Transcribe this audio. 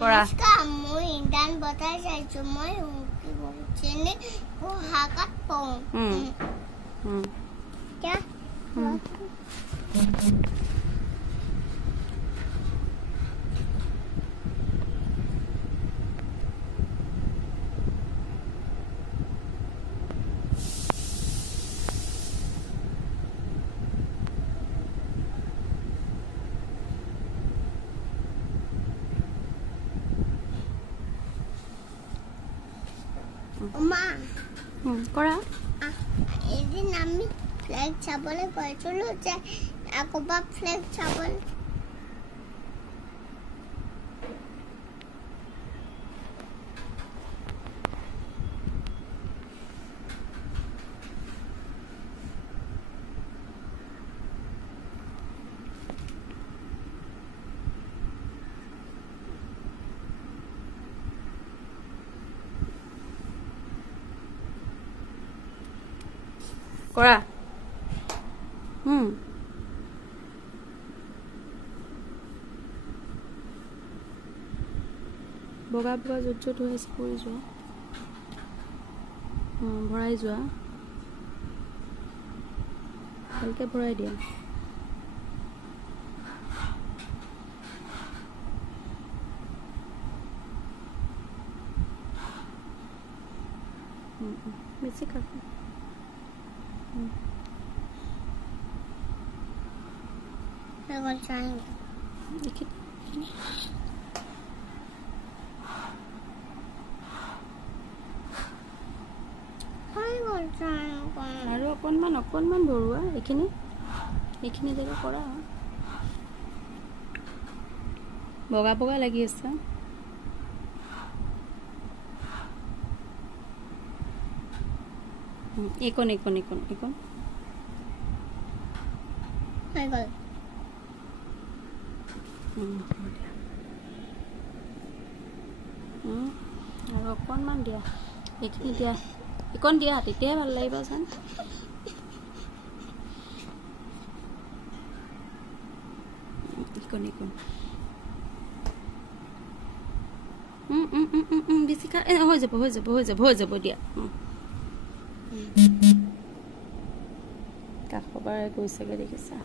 কৰা মই ইন্টান বতাই চাইছো মই চেনে হাকাত পাওঁ क्या Oma কৰা এদিন আমি ফ্লেগ চাবলৈ গৈছিলো যে আকবা ফ্লেগ চাবলৈ কৰা বগা বগা য'ত য'ত হৈ আছে পৰি যোৱা ভৰাই যোৱা ভালকৈ ভৰাই দিয়া বেছি কাকো আৰু অকণমান ভৰোৱা এইখিনি জেগা কৰা বগা বগা লাগি আছে এইকণ আৰু অকণমান দিয়া এইখিনি দিয়া এইকণ দিয়া তেতিয়াহে ভাল লাগিব যেন এইকণ বেছি হৈ যাব দিয়া কাষবাৰে গৈছেগৈ দেখিছা